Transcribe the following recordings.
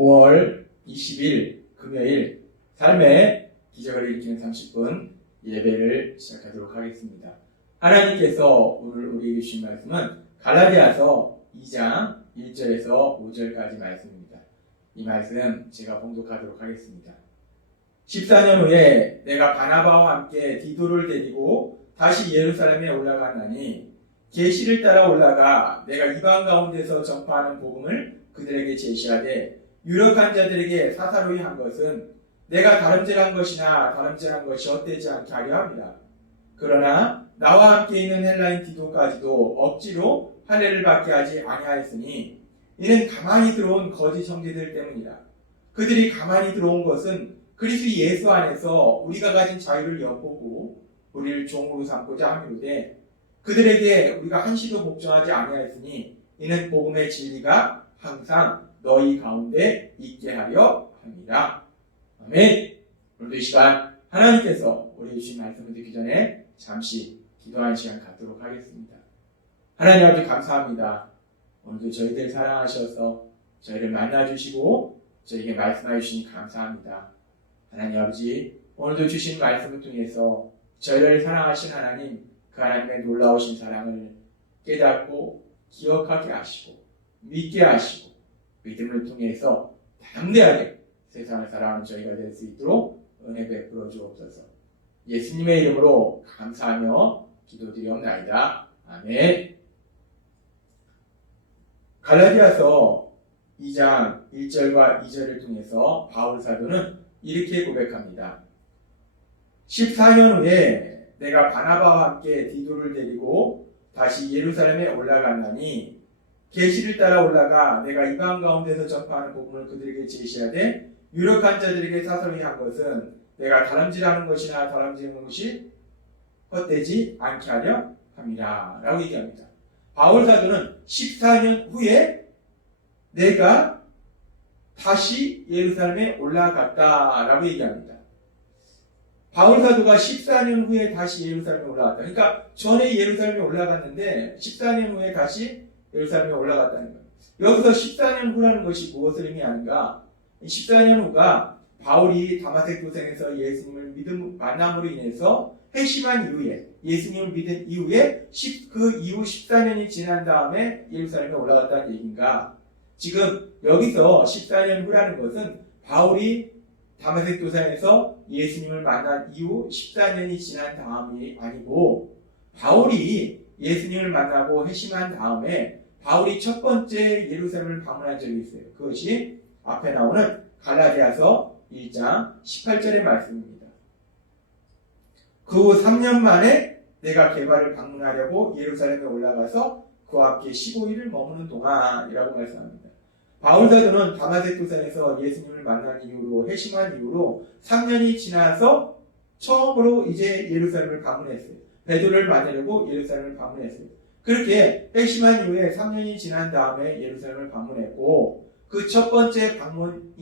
5월 20일 금요일 삶의 기적을 일으키는 30분 예배를 시작하도록 하겠습니다. 하나님께서 오늘 우리에게 주신 말씀은 갈라디아서 2장 1절에서 5절까지 말씀입니다. 이 말씀 제가 봉독하도록 하겠습니다. 14년 후에 내가 바나바와 함께 디도를 데리고 다시 예루살렘에 올라갔나니 계시를 따라 올라가 내가 이방 가운데서 전파하는 복음을 그들에게 제시하되 유력한 자들에게 사사로이 한 것은 내가 다름질한 것이나 다름질한 것이 헛되지 않게 하려 합니다. 그러나 나와 함께 있는 헬라인 디도까지도 억지로 할례를 받게 하지 아니하였으니 이는 가만히 들어온 거짓 형제들 때문이라. 그들이 가만히 들어온 것은 그리스도 예수 안에서 우리가 가진 자유를 엿보고 우리를 종으로 삼고자 함이로되 그들에게 우리가 한시도 복종하지 아니하였으니 이는 복음의 진리가 항상 너희 가운데 있게 하려 합니다. 아멘. 오늘도 이 시간 하나님께서 우리에게 주신 말씀을 듣기 전에 잠시 기도하는 시간 갖도록 하겠습니다. 하나님 아버지 감사합니다. 오늘도 저희들 사랑하셔서 저희를 만나주시고 저에게 말씀해 주시니 감사합니다. 하나님 아버지 오늘도 주신 말씀을 통해서 저희를 사랑하신 하나님 그 하나님의 놀라우신 사랑을 깨닫고 기억하게 하시고 믿게 하시고 믿음을 통해서 담대하게 세상을 살아가는 저희가 될 수 있도록 은혜 베풀어 주옵소서. 예수님의 이름으로 감사하며 기도드리옵나이다. 아멘. 갈라디아서 2장 1절과 2절을 통해서 바울 사도는 이렇게 고백합니다. 14년 후에 내가 바나바와 함께 디도를 데리고 다시 예루살렘에 올라갔나니 계시를 따라 올라가 내가 이방 가운데서 전파하는 복음을 그들에게 제시하되 유력한 자들에게 사설이 한 것은 내가 다름질하는 것이나 다름질하는 것이 헛되지 않게 하려 함이라 라고 얘기합니다. 바울 사도는 14년 후에 내가 다시 예루살렘에 올라갔다 라고 얘기합니다. 바울 사도가 14년 후에 다시 예루살렘에 올라갔다. 그러니까 전에 예루살렘에 올라갔는데 14년 후에 다시 예루살렘에 올라갔다는 거예요. 여기서 14년 후라는 것이 무엇을 의미하는가? 14년 후가 바울이 다마색 도상에서 예수님을 만남으로 인해서 회심한 이후에 예수님을 믿은 이후에 그 이후 14년이 지난 다음에 예루살렘에 올라갔다는 얘기인가? 지금 여기서 14년 후라는 것은 바울이 다마색 도상에서 예수님을 만난 이후 14년이 지난 다음이 아니고 바울이 예수님을 만나고 회심한 다음에 바울이 첫 번째 예루살렘을 방문한 적이 있어요. 그것이 앞에 나오는 갈라디아서 1장 18절의 말씀입니다. 그 후 3년 만에 내가 게바를 방문하려고 예루살렘에 올라가서 그와 함께 15일을 머무는 동안이라고 말씀합니다. 바울 사도는 다마색 도상에서 예수님을 만난 이후로 회심한 이후로 3년이 지나서 처음으로 이제 예루살렘을 방문했어요. 베드로를 만나려고 예루살렘을 방문했어요. 그렇게 회심한 이후에 3년이 지난 다음에 예루살렘을 방문했고 그 첫 번째 방문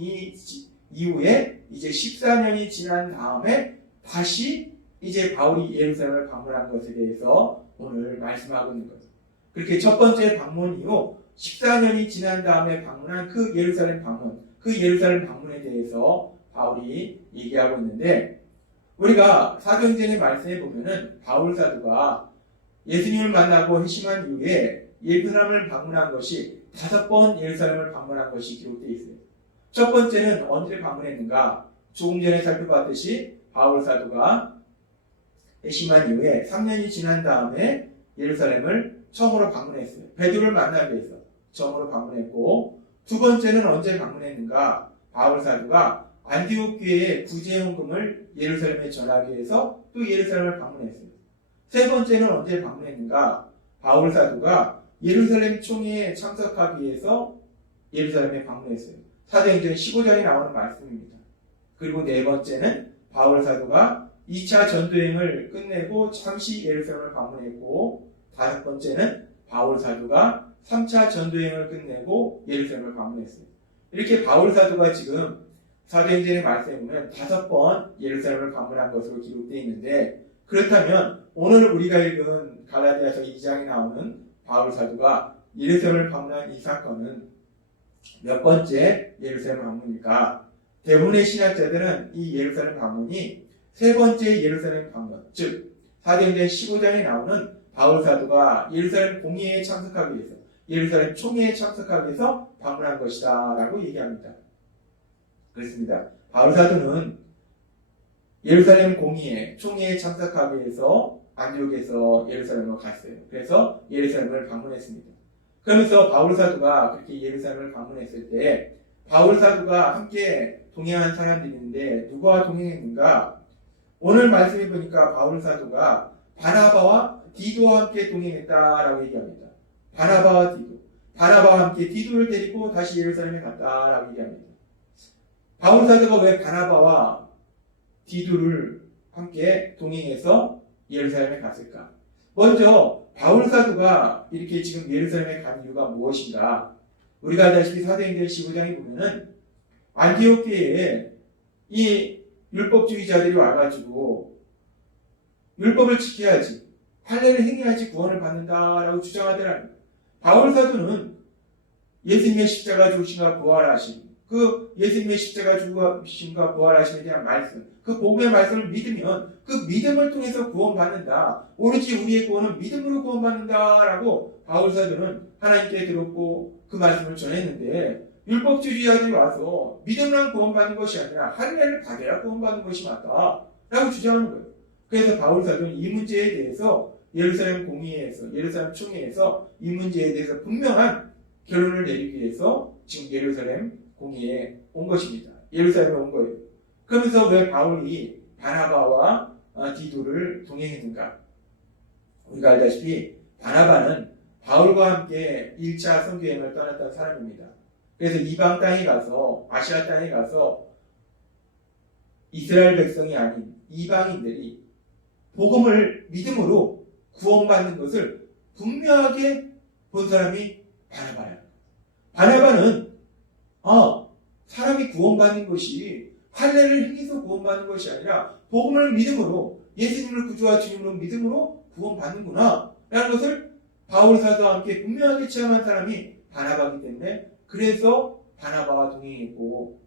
이후에 이제 14년이 지난 다음에 다시 이제 바울이 예루살렘을 방문한 것에 대해서 오늘 말씀하고 있는 거죠. 그렇게 첫 번째 방문 이후 14년이 지난 다음에 방문한 그 예루살렘 방문에 대해서 바울이 얘기하고 있는데 우리가 사도행전의 말씀에 보면은 바울 사도가 예수님을 만나고 회심한 이후에 예루살렘을 방문한 것이 5번 예루살렘을 방문한 것이 기록되어 있어요. 첫 번째는 언제 방문했는가? 조금 전에 살펴봤듯이 바울 사도가 회심한 이후에 3년이 지난 다음에 예루살렘을 처음으로 방문했어요. 베드로를 만나기 위해서 처음으로 방문했고 두 번째는 언제 방문했는가? 바울 사도가 안디옥 교회의 구제 헌금을 예루살렘에 전하기 위해서 또 예루살렘을 방문했어요. 세 번째는 언제 방문했는가? 바울 사도가 예루살렘 총회에 참석하기 위해서 예루살렘에 방문했어요. 사도행전 15장에 나오는 말씀입니다. 그리고 네 번째는 바울 사도가 2차 전도행을 끝내고 잠시 예루살렘을 방문했고 다섯 번째는 바울 사도가 3차 전도행을 끝내고 예루살렘을 방문했어요. 이렇게 바울 사도가 지금 사도행전의 말씀에 보면 5번 예루살렘을 방문한 것으로 기록되어 있는데 그렇다면 오늘 우리가 읽은 갈라디아서 2장에 나오는 바울 사도가 예루살렘을 방문한 이 사건은 몇 번째 예루살렘 방문일까? 대부분의 신학자들은 이 예루살렘 방문이 세 번째 예루살렘 방문, 즉 사도행전 15장에 나오는 바울 사도가 예루살렘 공회에 참석하기 위해서, 예루살렘 총회에 참석하기 위해서 방문한 것이다 라고 얘기합니다. 그렇습니다. 바울 사도는 예루살렘 총회에 참석하기 위해서 안디옥에서 예루살렘으로 갔어요. 그래서 예루살렘을 방문했습니다. 그러면서 바울 사도가 그렇게 예루살렘을 방문했을 때 바울 사도가 함께 동행한 사람들이 있는데 누구와 동행했는가? 오늘 말씀해 보니까 바울 사도가 바나바와 디도와 함께 동행했다라고 얘기합니다. 바나바와 디도. 바나바와 함께 디도를 데리고 다시 예루살렘에 갔다라고 얘기합니다. 바울 사도가 왜 바나바와 디도를 함께 동행해서 예루살렘에 갔을까? 먼저 바울 사도가 이렇게 지금 예루살렘에 간 이유가 무엇인가? 우리가 알다시피 사도행전 15장에 보면은 안디옥 교회에 이 율법주의자들이 와가지고 율법을 지켜야지, 할례를 행해야지 구원을 받는다라고 주장하더라는 바울 사도는 예수님의 십자가 죽으심과 부활하심, 그 예수님의 십자가 죽으심과 부활하심에 대한 말씀, 그 복음의 말씀을 믿으면 그 믿음을 통해서 구원받는다. 오로지 우리의 구원은 믿음으로 구원받는다라고 바울 사도는 하나님께 들었고 그 말씀을 전했는데, 율법주의자들이 와서 믿음으로 구원받는 것이 아니라 할례를 받아야 구원받는 것이 맞다라고 주장하는 거예요. 그래서 바울 사도는 이 문제에 대해서 예루살렘 공의회에서, 예루살렘 총회에서 이 문제에 대해서 분명한 결론을 내리기 위해서 지금 예루살렘 공의회에 온 것입니다. 예루살렘에 온 거예요. 그러면서 왜 바울이 바나바와 디도를 동행했는가? 우리가 알다시피 바나바는 바울과 함께 1차 선교여행을 떠났던 사람입니다. 그래서 이방 땅에 가서, 아시아 땅에 가서 이스라엘 백성이 아닌 이방인들이 복음을 믿음으로 구원받는 것을 분명하게 본 사람이 바나바야. 바나바는 사람이 구원받는 것이 할례를 행해서 구원받는 것이 아니라 복음을 믿음으로, 예수님을 구주와 주님으로 믿음으로 구원받는구나 라는 것을 바울 사도와 함께 분명하게 체험한 사람이 바나바이기 때문에, 그래서 바나바와 동행했고,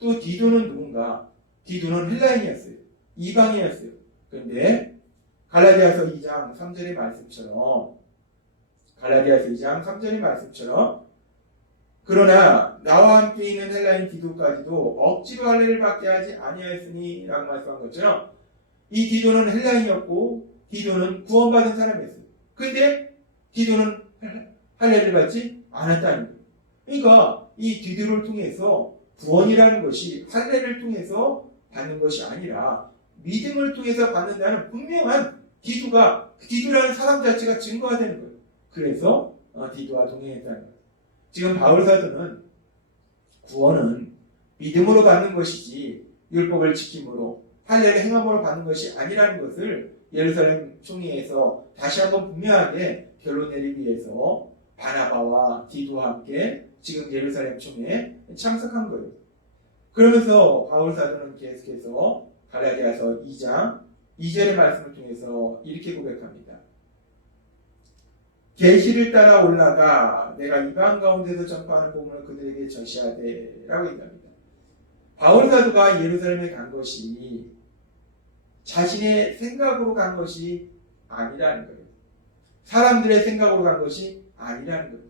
또 디도는 누군가? 디도는 헬라인이었어요. 이방인이었어요. 그런데 갈라디아서 2장 3절의 말씀처럼, 갈라디아서 2장 3절의 말씀처럼, 그러나 나와 함께 있는 헬라인 디도까지도 억지로 할례를 받게 하지 아니하였으니 라고 말씀한 것처럼, 이 디도는 헬라인이었고 디도는 구원받은 사람이었어요. 그런데 디도는 할례를 받지 않았다는 거예요. 그러니까 이 디도를 통해서 구원이라는 것이 할례를 통해서 받는 것이 아니라 믿음을 통해서 받는다는 분명한 디도라는 사람 자체가 증거가 되는 거예요. 그래서 디도와 동행했다는 거예요. 지금 바울 사도는 구원은 믿음으로 받는 것이지 율법을 지킴으로 할례를 행함으로 받는 것이 아니라는 것을 예루살렘 총회에서 다시 한번 분명하게 결론 내리기 위해서 바나바와 디도와 함께 지금 예루살렘 총회에 참석한 거예요. 그러면서 바울 사도는 계속해서 갈라디아서 2장 2절의 말씀을 통해서 이렇게 고백합니다. 계시를 따라 올라가 내가 이방 가운데서 전파하는 복음을 그들에게 전시하되 라고 얘기합니다. 바울 사도가 예루살렘에 간 것이 자신의 생각으로 간 것이 아니라는 거예요. 사람들의 생각으로 간 것이 아니라는 거예요.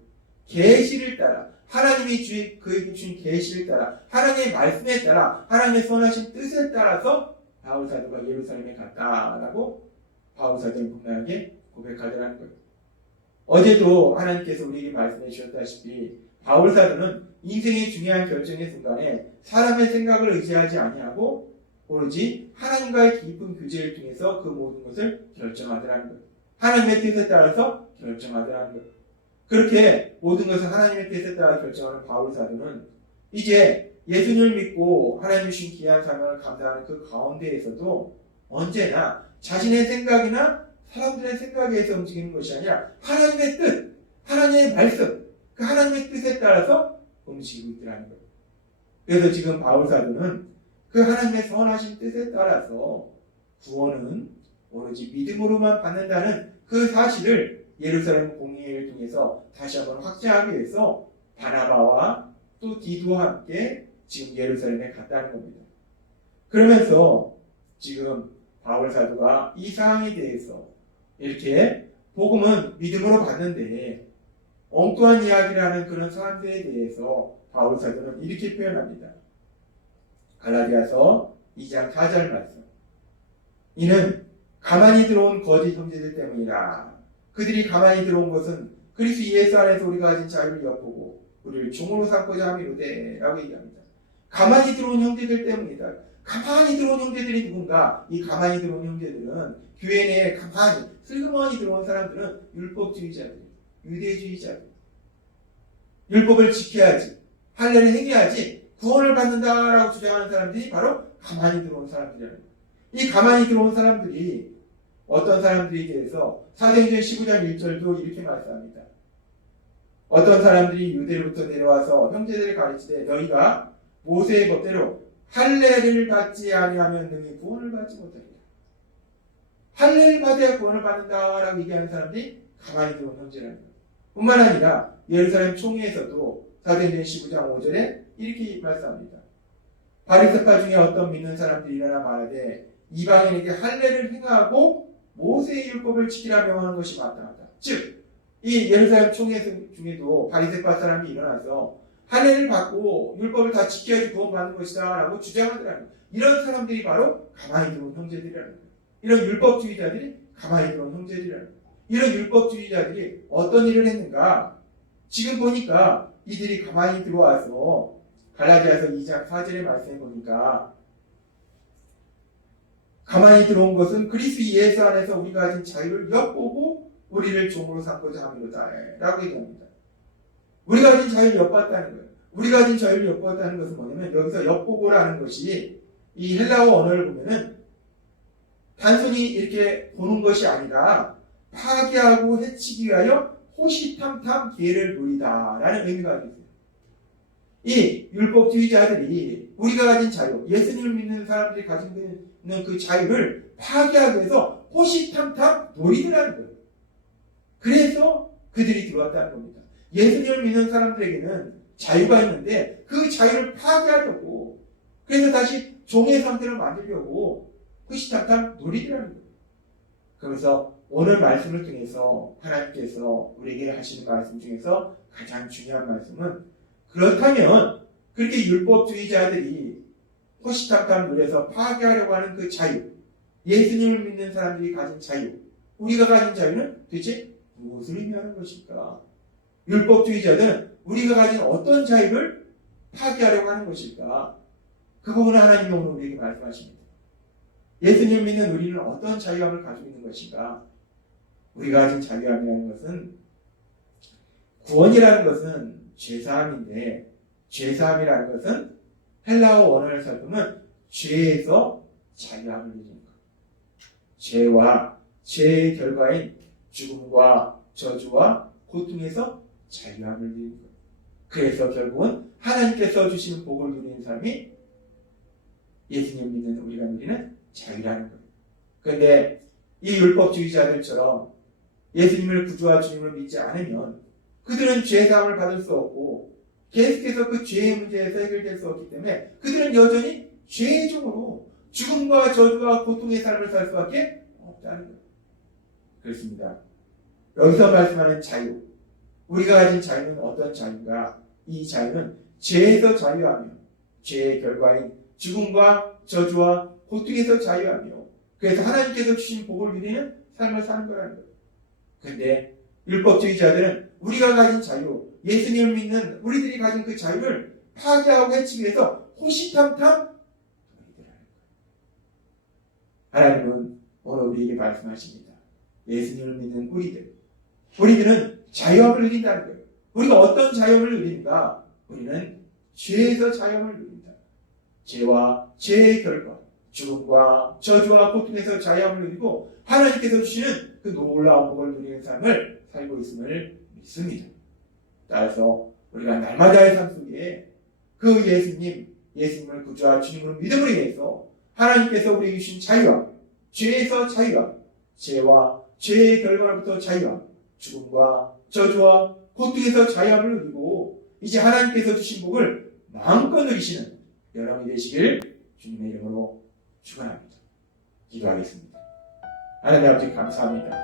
계시를 따라, 하나님이 그에게 주신 계시를 따라, 하나님의 말씀에 따라, 하나님의 선하신 뜻에 따라서 바울 사도가 예루살렘에 갔다라고 바울 사도는 분명하게 고백하더라는 거예요. 어제도 하나님께서 우리에게 말씀해 주셨다시피 바울 사도는 인생의 중요한 결정의 순간에 사람의 생각을 의지하지 아니하고 오로지 하나님과의 깊은 교제를 통해서 그 모든 것을 결정하더라는 거예요. 하나님의 뜻에 따라서 결정하더라는 거예요. 그렇게 모든 것을 하나님의 뜻에 따라 결정하는 바울 사도는 이제 예수님을 믿고 하나님 주신 귀한 사명을 감당하는 그 가운데에서도 언제나 자신의 생각이나 사람들의 생각에 의해서 움직이는 것이 아니라 하나님의 뜻, 하나님의 말씀, 그 하나님의 뜻에 따라서 움직이고 있더라는 거예요. 그래서 지금 바울 사도는 그 하나님의 선하신 뜻에 따라서 구원은 오로지 믿음으로만 받는다는 그 사실을 예루살렘 공의회를 통해서 다시 한번 확증하기 위해서 바나바와 또 디도와 함께 지금 예루살렘에 갔다는 겁니다. 그러면서 지금 바울 사도가 이 상황에 대해서 이렇게 복음은 믿음으로 받는데 엉뚱한 이야기를 하는 그런 사람들에 대해서 바울 사도는 이렇게 표현합니다. 갈라디아서 2장 4절 말씀. 이는 가만히 들어온 거짓 형제들 때문이라. 그들이 가만히 들어온 것은 그리스도 예수 안에서 우리가 가진 자유를 엿보고 우리를 종으로 삼고자 함이로되 라고 얘기합니다. 가만히 들어온 형제들 때문이다. 가만히 들어온 형제들이 누군가? 이 가만히 들어온 형제들은 교회 내에 가만히 슬그머니 들어온 사람들은 율법주의자들, 유대주의자들. 율법을 지켜야지, 할례를 행해야지 구원을 받는다라고 주장하는 사람들이 바로 가만히 들어온 사람들이라는 거예요. 이 가만히 들어온 사람들이 어떤 사람들에 대해서 사도행전 15장 1절도 이렇게 말씀합니다. 어떤 사람들이 유대로부터 내려와서 형제들을 가르치되 너희가 모세의 법대로 할례를 받지 아니하면 능히 구원을 받지 못하리라. 할례를 받아야 구원을 받는다라고 얘기하는 사람들이 가만히 들어온 형제라는 거예요. 뿐만 아니라 예루살렘 총회에서도 사도행전 15장 5절에 이렇게 말씀합니다. 바리새파 중에 어떤 믿는 사람들이 일어나 말하되 이방인에게 할례를 행하고 모세의 율법을 지키라 명하는 것이 마땅하다. 즉, 이 예루살렘 총회 중에도 바리새파 사람이 일어나서 할례를 받고 율법을 다 지켜야지 구원받는 것이다 라고 주장하더라는 거예요. 이런 사람들이 바로 가만히 들어온 형제들이라는 거예요. 이런 율법주의자들이 가만히 들어온 형제들이라는 거예요. 이런 율법주의자들이 어떤 일을 했는가? 지금 보니까 이들이 가만히 들어와서 갈라디아서 2장 4절의 말씀에 보니까 가만히 들어온 것은 그리스도 예수 안에서 우리가 가진 자유를 엿보고 우리를 종으로 삼고자 함이로다 라고 얘기합니다. 우리가 가진 자유를 엿봤다는 거예요. 우리가 가진 자유를 엿봤다는 것은 뭐냐면 여기서 엿보고라는 것이 이 헬라어 언어를 보면은 단순히 이렇게 보는 것이 아니라 파괴하고 해치기 위하여 호시탐탐 기회를 노리다라는 의미가 있어요. 이 율법주의자들이 우리가 가진 자유, 예수님을 믿는 사람들이 가지고 있는 그 자유를 파괴하기 위해서 호시탐탐 노리더라는 거예요. 그래서 그들이 들어왔다는 겁니다. 예수님을 믿는 사람들에게는 자유가 있는데 그 자유를 파괴하려고 그래서 다시 종의 상태를 만들려고 호시탐탐 노리더라는 거예요. 그래서 오늘 말씀을 통해서 하나님께서 우리에게 하시는 말씀 중에서 가장 중요한 말씀은 그렇다면 그렇게 율법주의자들이 호시탐탐 노려서 파괴하려고 하는 그 자유, 예수님을 믿는 사람들이 가진 자유, 우리가 가진 자유는 도대체 무엇을 의미하는 것일까? 율법주의자들은 우리가 가진 어떤 자유를 파괴하려고 하는 것일까? 그 부분을 하나님이 오늘 우리에게 말씀하십니다. 예수님을 믿는 우리는 어떤 자유함을 가지고 있는 것인가? 우리가 가진 자유함이라는 것은 구원이라는 것은 죄사함인데 죄사함이라는 것은 헬라어 원어를 살펴보면 죄에서 자유함을 누리는 것. 죄와 죄의 결과인 죽음과 저주와 고통에서 자유함을 누리는 것. 그래서 결국은 하나님께서 주시는 복을 누리는 사람이 예수님 믿는 우리가 누리는 자유라는 거예요. 그런데 이 율법주의자들처럼 예수님을 구주와 주님을 믿지 않으면 그들은 죄사함을 받을 수 없고 계속해서 그 죄의 문제에서 해결될 수 없기 때문에 그들은 여전히 죄의 종으로 죽음과 저주와 고통의 삶을 살 수밖에 없다는 거예요. 그렇습니다. 여기서 말씀하는 자유, 우리가 가진 자유는 어떤 자유인가? 이 자유는 죄에서 자유하며 죄의 결과인 죽음과 저주와 고통에서 자유하며 그래서 하나님께서 주신 복을 누리는 삶을 사는 거라는 거예요. 그런데 율법주의자들은 우리가 가진 자유, 예수님을 믿는 우리들이 가진 그 자유를 파괴하고 해치기 위해서 호시탐탐 노리더라는 거예요. 하나님은 오늘 우리에게 말씀하십니다. 예수님을 믿는 우리들은 자유함을 누린다는 거예요. 우리가 어떤 자유함을 누리는가? 우리는 죄에서 자유함을 누린다. 죄와 죄의 결과, 죽음과 저주와 고통에서 자유함을 누리고 하나님께서 주시는 그 놀라운 복을 누리는 삶을 살고 있음을 믿습니다. 따라서 우리가 날마다의 삶 속에 그 예수님을 구주와 주님으로 믿음으로 인해서 하나님께서 우리에게 주신 자유함, 죄에서 자유함, 죄와 죄의 결과로부터 자유함, 죽음과 저주와 고통에서 자유함을 누리고 이제 하나님께서 주신 복을 마음껏 누리시는 여러분이 되시길 주님의 이름으로 축원합니다. 기도하겠습니다. 하나님 아버지 감사합니다.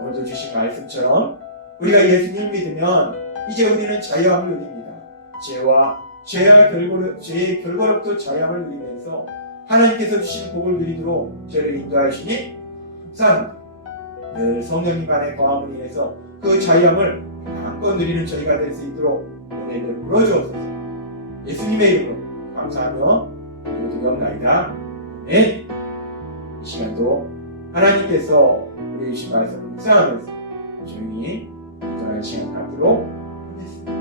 오늘도 주신 말씀처럼 우리가 예수님을 믿으면 이제 우리는 자유함을 누립니다. 죄의 결과로부터 자유함을 누리면서 하나님께서 주신 복을 누리도록 저를 인도하시니 감사합니다. 늘 성령님 안에 거함으로 인해서 그 자유함을 마음껏 누리는 저희가 될 수 있도록 은혜를 불어주옵소서. 예수님의 이름으로 감사하며 기도드리옵나이다. 네. 이 시간도 하나님께서 우리 주신 말씀을 묵상하면서 조용히 기도하는 시간 갖도록 하겠습니다.